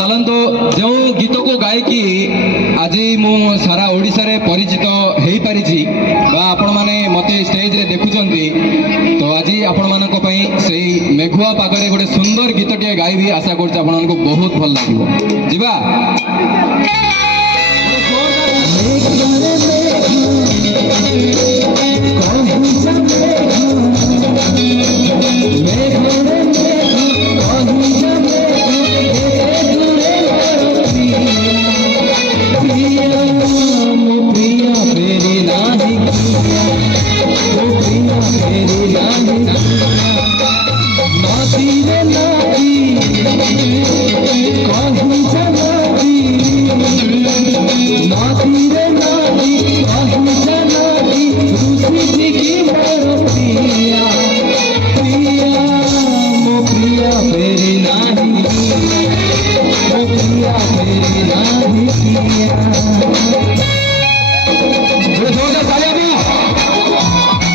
चलतु जो गीत को गायकी आज मु सारा ओडिशा रे परिचित हो पारिछि बा आपण माने मते स्टेज रे देखुचंती तो आज आपण मानक पई सेही मेघुआ पागरे गोटे सुंदर गीत टे गाइबी आशा करछि आपण मानक बहुत भल लागिबो जिबा मेघ